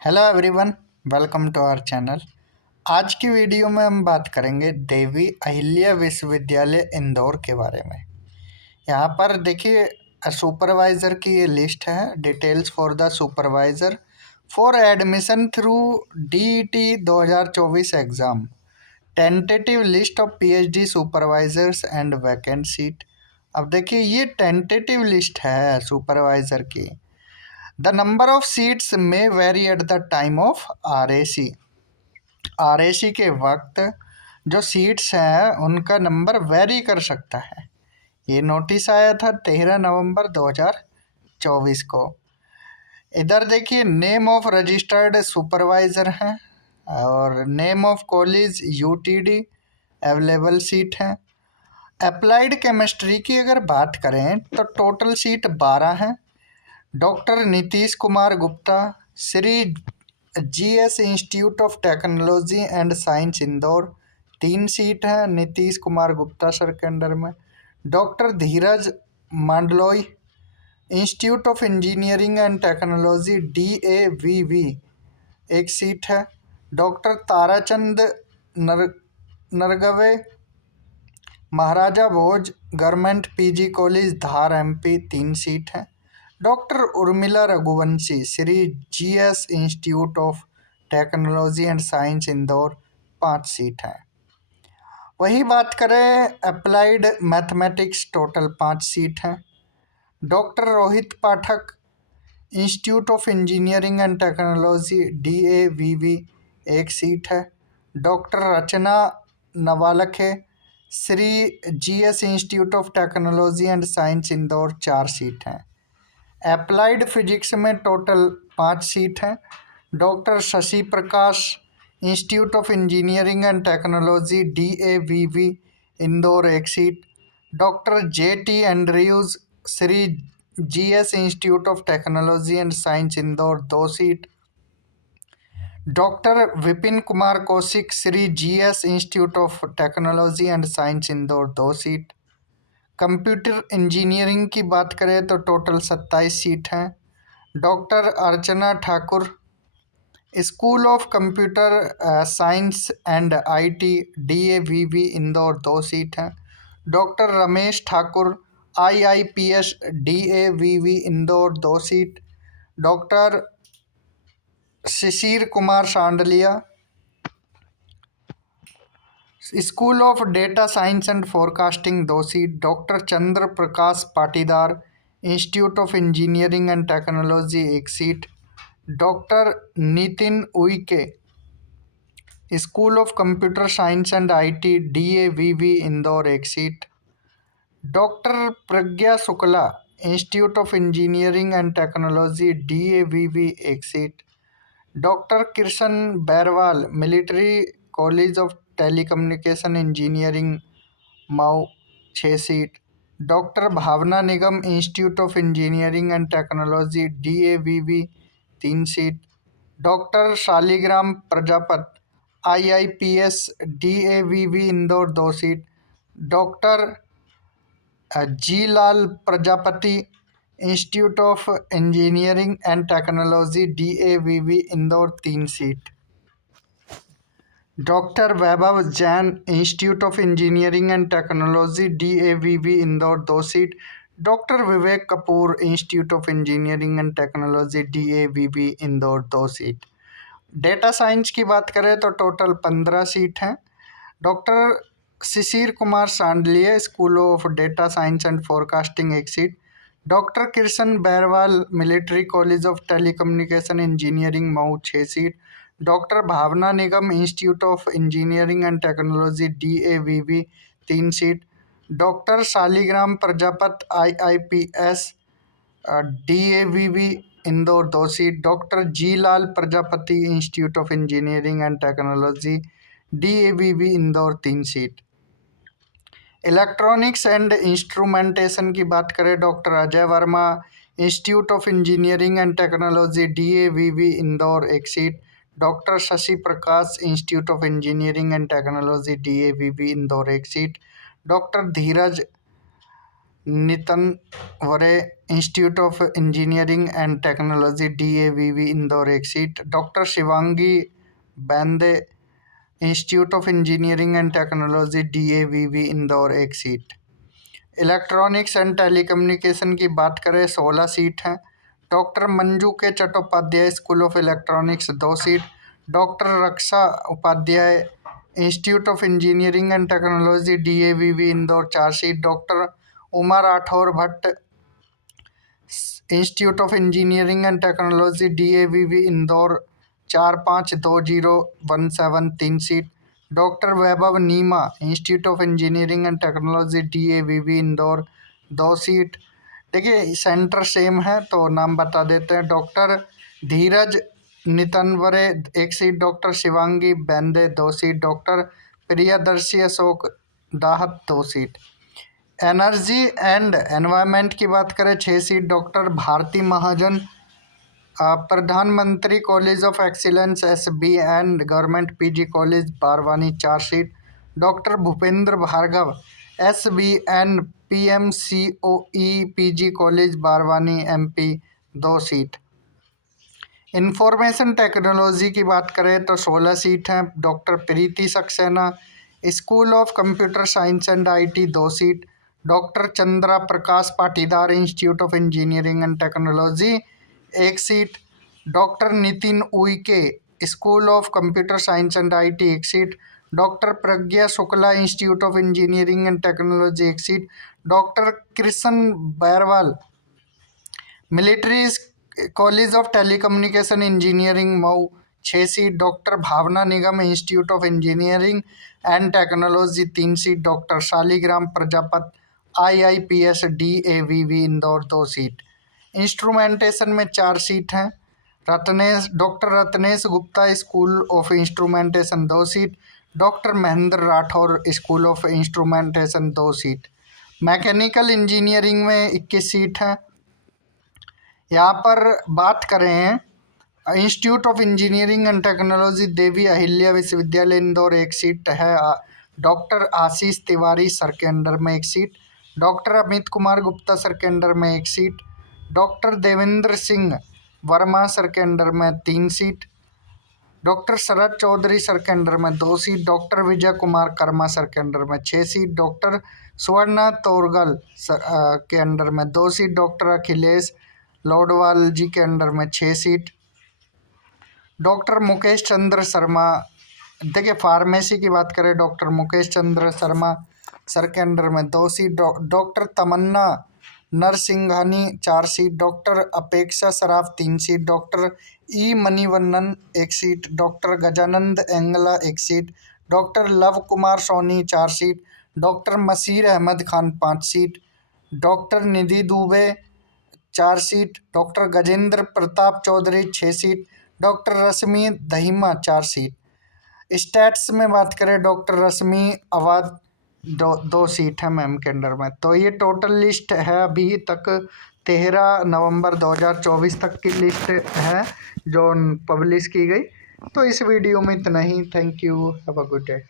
Hello everyone, welcome to our channel. आज की video में हम बात करेंगे देवी अहिल्या विश्वविद्यालय इंदौर के बारे में। यहाँ पर देखिए सुपरवाइज़र की ये लिस्ट है। Details for the supervisor for admission through DET 2024 exam, tentative list of PhD supervisors and vacant seat. अब देखिए ये टेंटेटिव लिस्ट है सुपरवाइज़र की। द नंबर ऑफ सीट्स में very at the time of RAC. RAC के वक्त जो seats हैं उनका नंबर वेरी कर सकता है। ये नोटिस आया था 13 नवंबर 2024 को। इधर देखिए नेम ऑफ रजिस्टर्ड सुपरवाइज़र हैं और name of college UTD, available seat हैं। अप्लाइड केमिस्ट्री की अगर बात करें तो टोटल सीट 12 हैं। Doctor Nitish Kumar Gupta, Shri GS institute of technology and science Indore, 3 seat हैं नीतीश कुमार गुप्ता सर के अंडर में। Doctor Dheeraj Mandloi, institute of engineering and technology DAVV, 1 seat है। Doctor Tarachand Nargave, Maharaja Bhoj government PG college Dhar MP, 3 seat हैं। Doctor Urmila Raghuvanshi, Shri GS institute of technology and science Indore, 5 seat हैं। वही बात करें applied mathematics, total 5 seat हैं। Doctor Rohit Pathak, institute of engineering and technology DAVV, 1 seat है। Doctor Rachna Nawalkhe, Shri GS institute of technology and science Indore, 4 seat हैं। Applied physics में total 5 seat हैं। Doctor Shashi Prakash, institute of engineering and technology DAVV Indore, 1 seat. Doctor JT Andrews, Shri GS institute of technology and science Indore, 2 seat. Doctor Vipin Kumar Kaushik, Shri GS institute of technology and science Indore, 2 seat. Computer engineering की बात करें तो total 27 seat हैं। Doctor Archana Thakur, school of computer science and IT DAVV Indore, 2 seat हैं। Doctor Ramesh Thakur, IIPS DAVV Indore, 2 seat. Doctor Shishir Kumar Sandalia, school of data science and forecasting, 2 seat. Doctor Chandra Prakash Patidar, institute of engineering and technology, 1 seat. Doctor Nitin Uike, school of computer science and IT DAVV Indore, 1 seat. Doctor Pragya Shukla, institute of engineering and technology DAVV, 1 seat. Doctor Kishan Bairwal, military college of telecommunication engineering Mhow, 6 seat. Doctor Bhavna Nigam, institute of engineering and technology DAVV, 3 seat. Doctor Shaligram Prajapat, IIPS DAVV Indore, 2 seat. Doctor G Lal Prajapati, institute of engineering and technology DAVV Indore, 3 seat. Doctor Vaibhav Jain, institute of engineering and technology DAVV Indore, 2 seat. Doctor Vivek Kapoor, institute of engineering and technology DAVV Indore, 2 seat. Data science की बात करें तो total 15 seat हैं। Doctor Shishir Kumar Sandalia, school of data science and forecasting, 1 seat. Doctor Krishna Bairwal, military college of telecommunication engineering Mhow, 6 seat. Doctor Bhavna Nigam, institute of engineering and technology DAVV, 3 seat. Doctor Shaligram Prajapat, IIPS DAVV Indore, 2 seat. Doctor G Lal Prajapati, institute of engineering and technology DAVV Indore, 3 seat. Electronics and instrumentation की बात करें, doctor Ajay Verma, institute of engineering and technology DAVV Indore, 1 seat. Doctor Shashi Prakash, institute of engineering and technology DAVV Indore, 1 seat. Doctor Dheeraj Nitnaware institute of engineering and technology DAVV Indore एक seat. Doctor Shivangi बैंदे institute of engineering and technology DAVV Indore एक seat. Electronics and telecommunication की बात करें 16 seat हैं। Doctor Manju K Chattopadhyay school of electronics 2 seat. Doctor Raksha Upadhyay institute of engineering and technology DAVV Indore 4 seat. Doctor Uma Rathore Bhatt institute of engineering and technology DAVV Indore 452017 3 seat. Doctor Vaibhav Neema institute of engineering and technology DAVV Indore 2 seat. देखिए center same है तो नाम बता देते हैं। Doctor Dheeraj Nitnaware 1 seat. Doctor Shivangi Bainde 2 seat. Doctor Priyadarshi Ashok दाहत 2 seat. Energy and environment की बात करें 6 seat. Doctor Bharti Mahajan Pradhanmantri college of excellence SB and government PG college Barwani 4 seat. Doctor Bhupendra Bhargava SB and PMCOE PG college Barwani MP 2 seat. Information technology की बात करें तो 16 सीट हैं। Doctor Preeti Saxena school of computer science and IT 2 seat. Doctor Chandra Prakash Patidar institute of engineering and technology 1 seat. Doctor Nitin Uike school of computer science and IT 1 seat. Doctor Pragya Shukla institute of engineering and technology 1 seat. Doctor Krishna Bairwal military college of telecommunication engineering Mhow 6 seat. Doctor Bhavna Nigam institute of engineering and technology 3 seat. Doctor Shaligram Prajapat IIPS DAVV Indore 2 seat. Instrumentation में 4 seat हैं। Doctor Ratnesh Gupta school of instrumentation 2 seat. Doctor Mahendra Rathore school of instrumentation 2 seat. Mechanical engineering में 21 seat हैं। यहाँ पर बात करें institute of engineering and technology Devi Ahilya Vishwavidyalaya Indore 1 seat है। Doctor Ashish Tiwari sir के अंडर में 1 seat. Doctor Amit Kumar Gupta sir के अंडर में 1 seat. Doctor Devendra Singh Verma sir के अंडर में 3 seat. Doctor Sharad Chaudhary sir के अंडर में 2 seat. Doctor Vijay Kumar Karma sir के अंडर में 6 सीट। डॉक्टर सुवर्णा तोरगल के अंडर में 2 सीट। डॉक्टर अखिलेश लोडवाल जी के अंडर में 6 सीट। डॉक्टर मुकेश चंद्र शर्मा देखिए फार्मेसी की बात करें डॉक्टर मुकेश चंद्र शर्मा सर के अंडर में 2 seat. Doctor Tamanna Narsinghani 4 seat. Doctor Apeksha Saraf 3 seat. Doctor E Manivannan 1 seat. Doctor Gajanand Engla 1 seat. Doctor Lav Kumar Soni 4 seat. Doctor Maseer Ahmed Khan 5 seat. Doctor Nidhi Dubey 4 seat. Doctor Gajendra Pratap Chaudhary 6 seat. Doctor Rashmi Dahima 4 seat. Stats में बात करें डॉक्टर रश्मि अवाद 2 सीट है मैम के अंडर में। तो ये टोटल लिस्ट है अभी तक 13 नवंबर 2024 तक की लिस्ट है जो पब्लिश की गई। तो इस वीडियो में इतना ही। Thank you, have a good day.